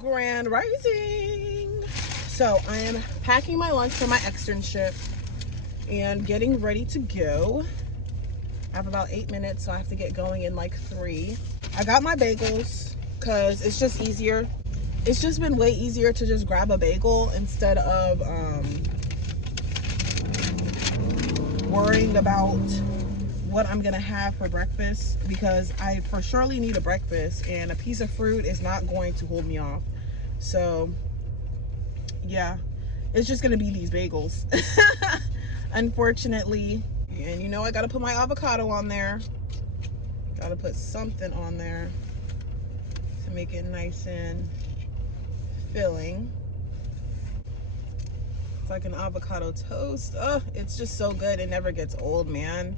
Grand Rising. So I am packing my lunch for my externship and getting ready to go. I have about 8 minutes, so I have to get going in like 3. I got my bagels because it's just easier. It's just been way easier to just grab a bagel instead of worrying about what I'm gonna have for breakfast, because I for surely need a breakfast and a piece of fruit is not going to hold me off. So yeah, it's just gonna be these bagels unfortunately. And you know, I gotta put my avocado on there. Gotta put something on there to make it nice and filling. It's like an avocado toast. Oh, it's just so good. It never gets old, man.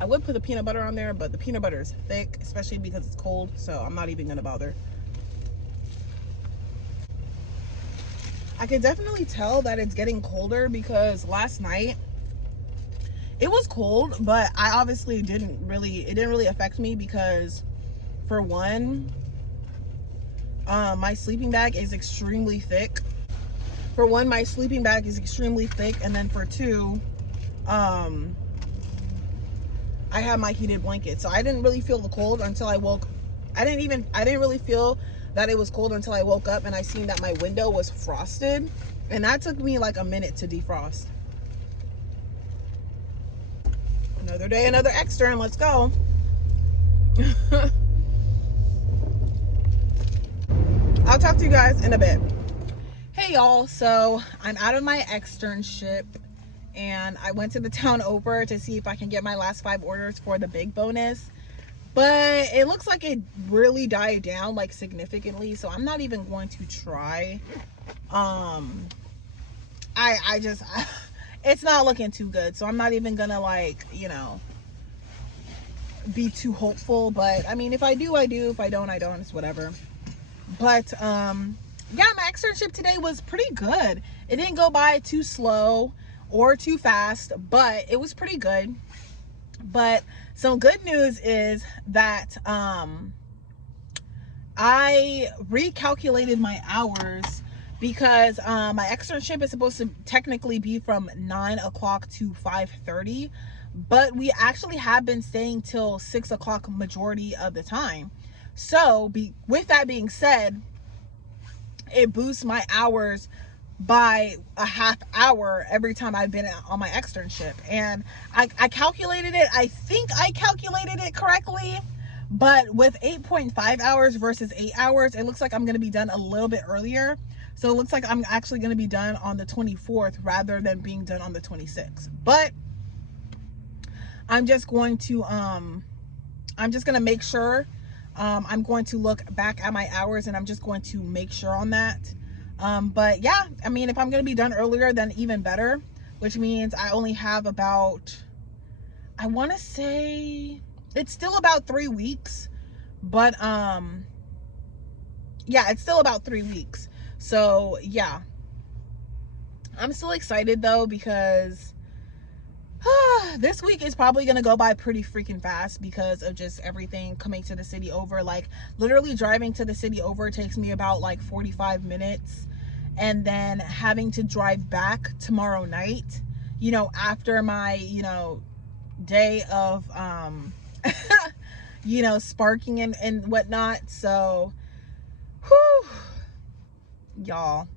I would put the peanut butter on there, but the peanut butter is thick, especially because it's cold, so I'm not even gonna bother. I can definitely tell that it's getting colder because last night it was cold, but I obviously it didn't really affect me because, for one, my sleeping bag is extremely thick. And then for two, I have my heated blanket, so I didn't really feel the cold until I woke. I didn't really feel that it was cold until I woke up and I seen that my window was frosted, and that took me like a minute to defrost. Another day, another extern. Let's go. I'll talk to you guys in a bit. Hey y'all, so I'm out of my externship and I went to the town over to see if I can get my last 5 orders for the big bonus, but it looks like it really died down like significantly, so I'm not even going to try. I just it's not looking too good, so I'm not even gonna, like, you know, be too hopeful. But I mean, if I do, I do. If I don't, I don't. It's whatever. But yeah, my externship today was pretty good. It didn't go by too slow or too fast, but it was pretty good. But some good news is that I recalculated my hours, because my externship is supposed to technically be from 9 o'clock to 5:30, but we actually have been staying till 6 o'clock majority of the time. So with that being said, it boosts my hours by a half hour every time I've been on my externship. And I calculated it. I think I calculated it correctly, but with 8.5 hours versus 8 hours, it looks like I'm going to be done a little bit earlier. So it looks like I'm actually going to be done on the 24th rather than being done on the 26th. But I'm just going to make sure. I'm going to look back at my hours and I'm just going to make sure on that. But yeah, I mean, if I'm going to be done earlier, then even better, which means I only have about, I want to say it's still about 3 weeks, but yeah, it's still about 3 weeks. So yeah, I'm still excited though, because this week is probably gonna go by pretty freaking fast because of just everything coming to the city over. Like, literally driving to the city over takes me about like 45 minutes, and then having to drive back tomorrow night, you know, after my, you know, day of you know, sparking and whatnot. So whew, y'all.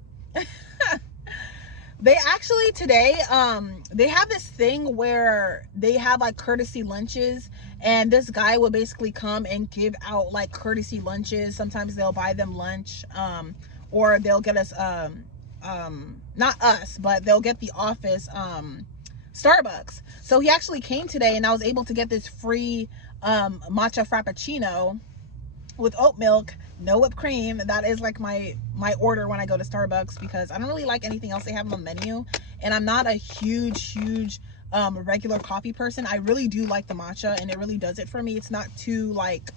They actually today, they have this thing where they have like courtesy lunches, and this guy will basically come and give out like courtesy lunches. Sometimes they'll buy them lunch, or they'll get us, not us, but they'll get the office, Starbucks. So he actually came today and I was able to get this free, matcha frappuccino with oat milk, no whipped cream. That is like my order when I go to Starbucks, because I don't really like anything else they have on the menu, and I'm not a huge regular coffee person. I really do like the matcha, and it really does it for me. It's not too like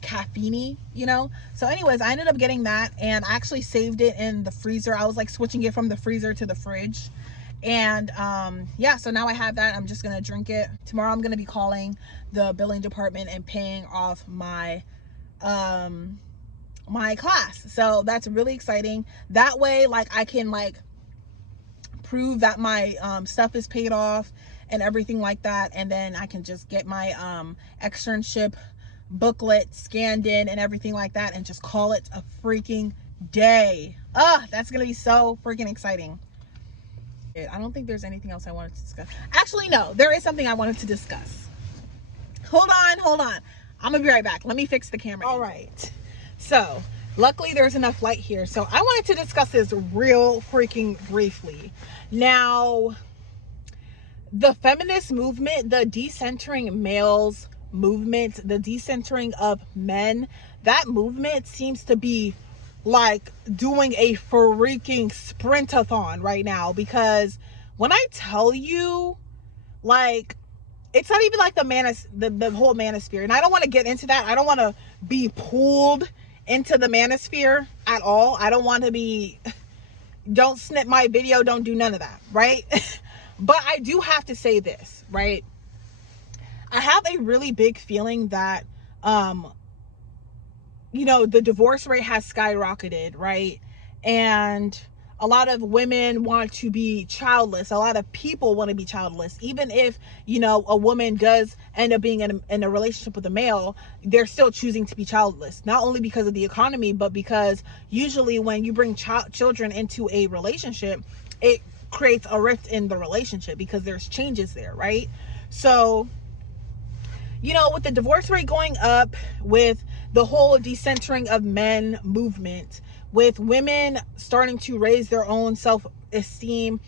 caffeine-y, you know. So anyways, I ended up getting that, and I actually saved it in the freezer. I was like switching it from the freezer to the fridge, and yeah, so now I have that. I'm just gonna drink it. Tomorrow I'm gonna be calling the billing department and paying off my my class. So that's really exciting. That way, like, I can like prove that my stuff is paid off and everything like that, and then I can just get my externship booklet scanned in and everything like that, and just call it a freaking day. That's gonna be so freaking exciting. I don't think there's anything else I wanted to discuss. Actually, no, there is something I wanted to discuss. Hold on. I'm gonna be right back. Let me fix the camera. All right, so luckily there's enough light here, so I wanted to discuss this real freaking briefly. Now, the feminist movement, the decentering males movement, the decentering of men, that movement seems to be like doing a freaking sprintathon right now. Because when I tell you, like, it's not even like the whole manosphere, and I don't want to get into that. I don't want to be pulled into the manosphere at all. I don't want to be, don't snip my video, don't do none of that, right? But I do have to say this, right? I have a really big feeling that you know, the divorce rate has skyrocketed, right? And a lot of women want to be childless. A lot of people want to be childless. Even if, you know, a woman does end up being in a relationship with a male, they're still choosing to be childless. Not only because of the economy, but because usually when you bring children into a relationship, it creates a rift in the relationship because there's changes there, right? So, you know, with the divorce rate going up, with the whole decentering of men movement, with women starting to raise their own self-esteem,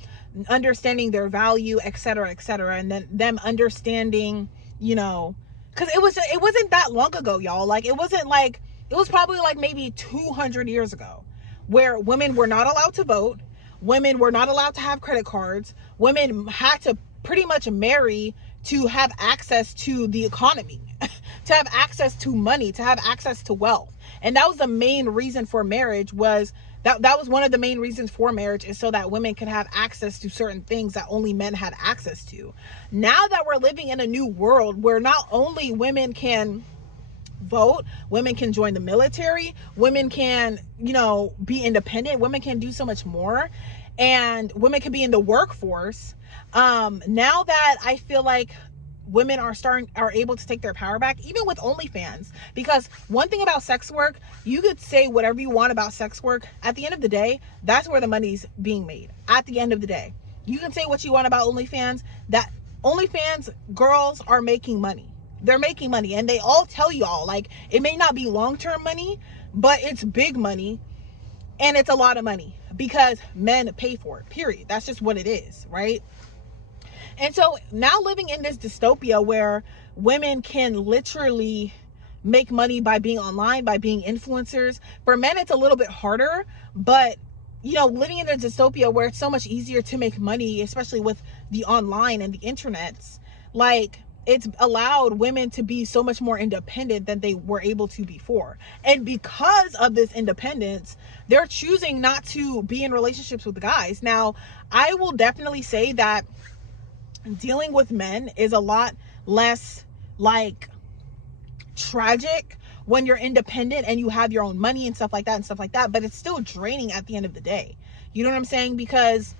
understanding their value, etc., and then them understanding, you know, because it wasn't that long ago, y'all. Like, it wasn't like, it was probably like maybe 200 years ago, where women were not allowed to vote, women were not allowed to have credit cards, women had to pretty much marry to have access to the economy, to have access to money, to have access to wealth. And that was the main reason for marriage, was that was one of the main reasons for marriage, is so that women could have access to certain things that only men had access to. Now that we're living in a new world where not only women can vote, women can join the military, women can, you know, be independent, women can do so much more, and women can be in the workforce. Now that I feel like women are able to take their power back, even with OnlyFans. Because one thing about sex work, you could say whatever you want about sex work. At the end of the day, that's where the money's being made. At the end of the day, you can say what you want about OnlyFans. That OnlyFans girls are making money. They're making money, and they all tell y'all, like, it may not be long-term money, but it's big money, and it's a lot of money because men pay for it, period. That's just what it is, right? And so now living in this dystopia where women can literally make money by being online, by being influencers. For men, it's a little bit harder, but, you know, living in a dystopia where it's so much easier to make money, especially with the online and the internets, like, it's allowed women to be so much more independent than they were able to before. And because of this independence, they're choosing not to be in relationships with guys. Now, I will definitely say that dealing with men is a lot less like tragic when you're independent and you have your own money and stuff like that, but it's still draining at the end of the day. You know what I'm saying? Because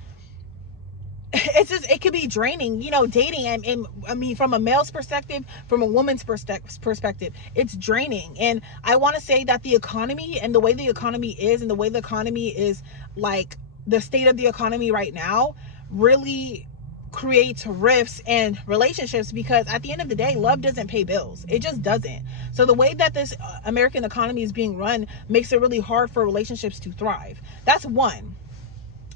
it's just, it could be draining, you know, dating. And I mean, from a male's perspective, from a woman's perspective, it's draining. And I want to say that the economy and the way the economy is, and the way the economy is, like, the state of the economy right now really creates rifts in relationships, because at the end of the day, love doesn't pay bills. It just doesn't. So the way that this American economy is being run makes it really hard for relationships to thrive. That's one.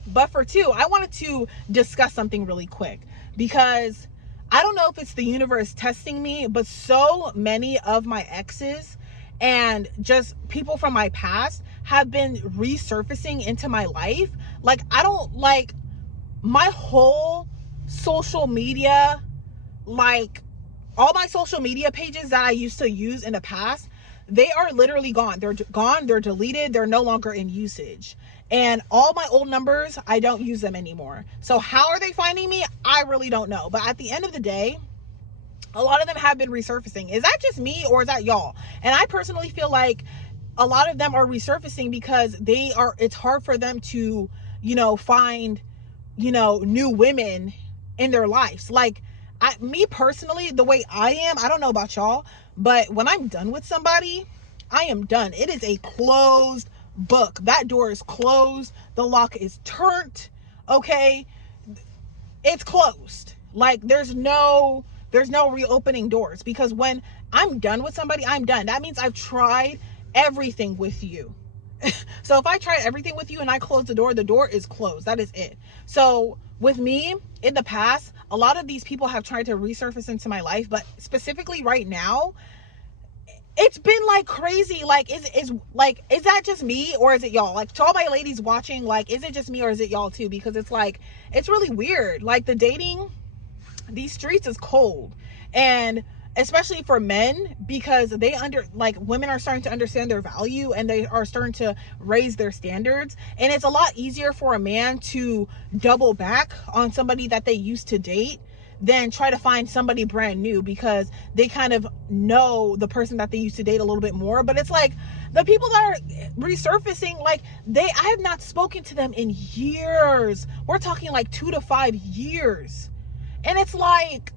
But for two, I wanted to discuss something really quick, because I don't know if it's the universe testing me, but so many of my exes and just people from my past have been resurfacing into my life. Like, I don't, like, my whole social media, like, all my social media pages that I used to use in the past, they are literally gone. They're gone, they're deleted, they're no longer in usage. And all my old numbers, I don't use them anymore. So how are they finding me? I really don't know. But at the end of the day, a lot of them have been resurfacing. Is that just me, or is that y'all? And I personally feel like a lot of them are resurfacing because it's hard for them to, find, new women in their lives. Like, me personally, the way I am, I don't know about y'all, but when I'm done with somebody, I am done. It is a closed book. That door is closed. The lock is turned. Okay. It's closed. Like, there's no reopening doors, because when I'm done with somebody, I'm done. That means I've tried everything with you. So if I tried everything with you and I close the door is closed. That is it. So with me, in the past, a lot of these people have tried to resurface into my life, but specifically right now, it's been like crazy. Like, is that just me, or is it y'all? Like, to all my ladies watching, like, is it just me or is it y'all too? Because it's like, it's really weird. Like, the dating, these streets is cold. And especially for men, because women are starting to understand their value, and they are starting to raise their standards. And it's a lot easier for a man to double back on somebody that they used to date than try to find somebody brand new, because they kind of know the person that they used to date a little bit more. But it's like, the people that are resurfacing, like, I have not spoken to them in years. We're talking like 2 to 5 years. And it's like,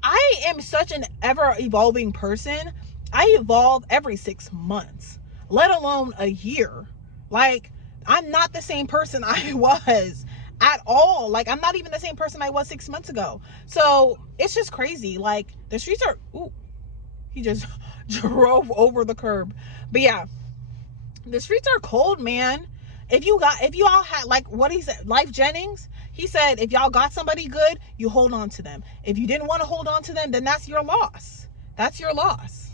I am such an ever evolving person. I evolve every 6 months, let alone a year. Like, I'm not the same person I was at all. Like, I'm not even the same person I was 6 months ago. So it's just crazy. Like, the streets are, ooh, he just drove over the curb. But yeah, the streets are cold, man. If you all had, like, what he said, Life Jennings, he said, if y'all got somebody good, you hold on to them. If you didn't want to hold on to them, then that's your loss. That's your loss.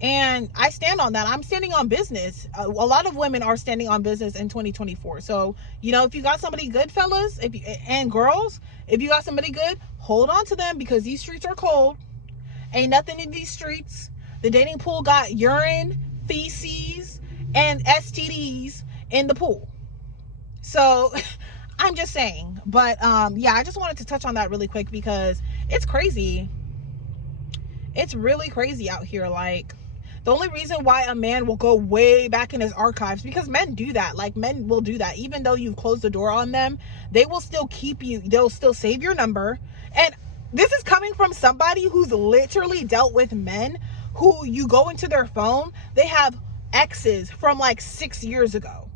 And I stand on that. I'm standing on business. A lot of women are standing on business in 2024. So, if you got somebody good, fellas, and girls, if you got somebody good, hold on to them, because these streets are cold. Ain't nothing in these streets. The dating pool got urine, feces, and STDs in the pool. So I'm just saying. But yeah, I just wanted to touch on that really quick, because it's crazy. It's really crazy out here. Like, the only reason why a man will go way back in his archives, because men do that. Like, men will do that. Even though you've closed the door on them, they will still keep you. They'll still save your number. And this is coming from somebody who's literally dealt with men who, you go into their phone, they have exes from like 6 years ago.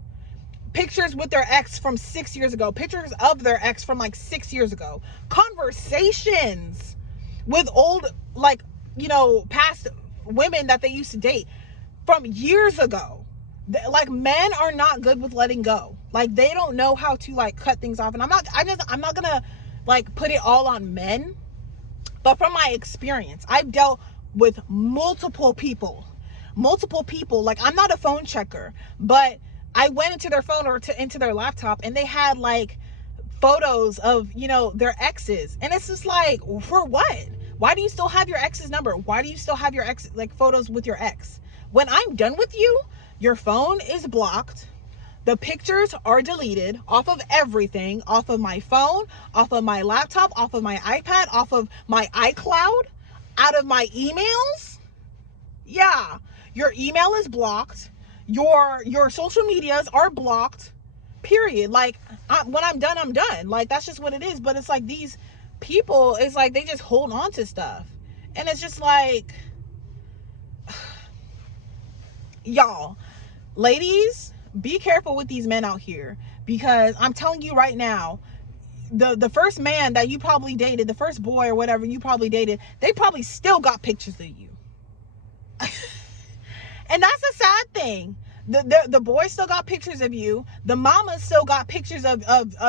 Pictures with their ex from 6 years ago. Pictures of their ex from like 6 years ago. Conversations with old, like, past women that they used to date from years ago. Like, men are not good with letting go. Like, they don't know how to, like, cut things off. And I'm not gonna, like, put it all on men, but from my experience, I've dealt with multiple people. Like, I'm not a phone checker, but I went into their phone or into their laptop, and they had, like, photos of, their exes. And it's just like, for what? Why do you still have your ex's number? Why do you still have your ex, like, photos with your ex? When I'm done with you, your phone is blocked. The pictures are deleted off of everything, off of my phone, off of my laptop, off of my iPad, off of my iCloud, out of my emails. Yeah, your email is blocked. Your social medias are blocked, period. Like, when I'm done, I'm done. Like, that's just what it is. But it's like, these people, it's like, they just hold on to stuff. And it's just like, y'all, ladies, be careful with these men out here, because I'm telling you right now, the first man that you probably dated, the first boy or whatever you probably dated, they probably still got pictures of you. And that's a sad thing. The boy still got pictures of you. The mama still got pictures of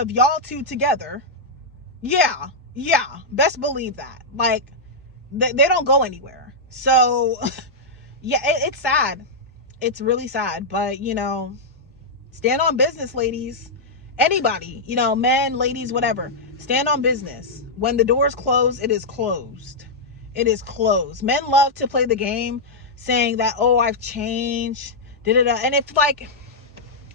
y'all two together. Yeah, best believe that. Like, they don't go anywhere. So yeah, it's sad. It's really sad. But, stand on business, ladies. Anybody, men, ladies, whatever. Stand on business. When the door's closed, it is closed. It is closed. Men love to play the game, saying that, oh, I've changed, da-da-da. And if, like,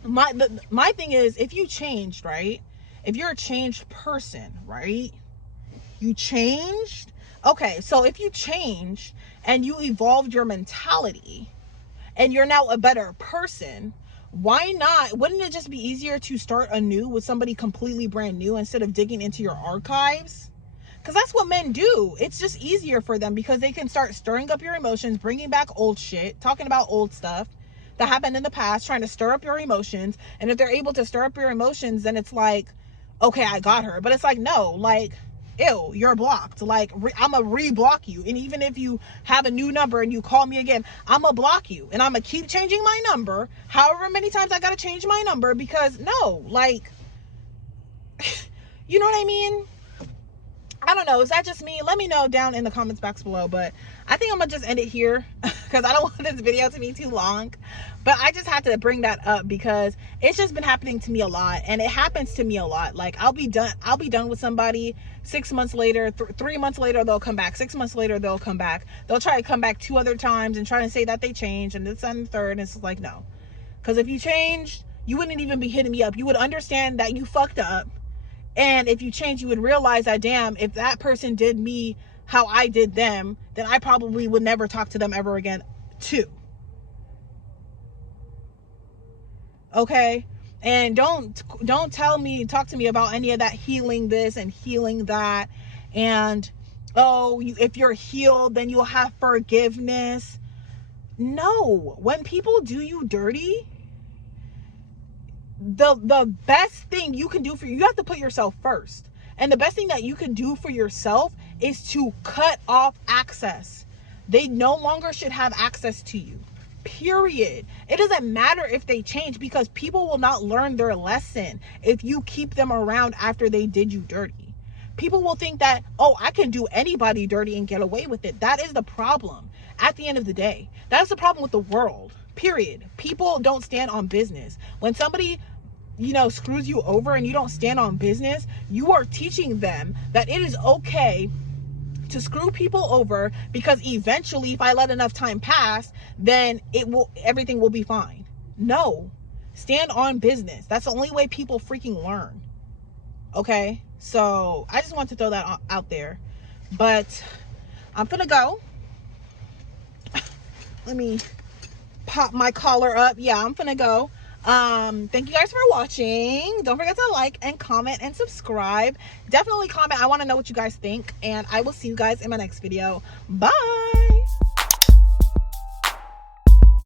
my thing is, if you changed, right? If you're a changed person, right? You changed. Okay, so if you changed and you evolved your mentality, and you're now a better person, why not? Wouldn't it just be easier to start anew with somebody completely brand new instead of digging into your archives? Because that's what men do. It's just easier for them because they can start stirring up your emotions, bringing back old shit, talking about old stuff that happened in the past, trying to stir up your emotions. And if they're able to stir up your emotions, then it's like, okay, I got her. But it's like, no, like, ew, you're blocked. Like, I'm gonna re-block you. And even if you have a new number and you call me again, I'm gonna block you. And I'm gonna keep changing my number however many times I gotta change my number, because no, like, you know what I mean? I don't know. Is that just me? Let me know down in the comments box below. But I think I'm going to just end it here because I don't want this video to be too long. But I just had to bring that up because it's just been happening to me a lot. And it happens to me a lot. Like, I'll be done with somebody 6 months later, 3 months later, they'll come back. 6 months later, they'll come back. They'll try to come back 2 other times and try to say that they changed and this and the third. And it's like, no. Because if you changed, you wouldn't even be hitting me up. You would understand that you fucked up. And if you change, you would realize that, damn, if that person did me how I did them, then I probably would never talk to them ever again too. Okay? And don't talk to me about any of that healing this and healing that. And, oh, if you're healed, then you'll have forgiveness. No. When people do you dirty, the best thing you can do for you have to put yourself first. And the best thing that you can do for yourself is to cut off access. They no longer should have access to you, period. It doesn't matter if they change, because people will not learn their lesson if you keep them around after they did you dirty. People will think that, oh, I can do anybody dirty and get away with it. That is the problem at the end of the day. That's the problem with the world, period. People don't stand on business. When somebody, you know, screws you over and you don't stand on business, you are teaching them that it is okay to screw people over, because eventually, if I let enough time pass, then everything will be fine. No, stand on business. That's the only way people freaking learn. Okay, so I just want to throw that out there. But I'm gonna go. Let me pop my collar up. Yeah, I'm gonna go. Thank you guys for watching. Don't forget to like and comment and subscribe. Definitely comment. I want to know what you guys think, and I will see you guys in my next video. Bye.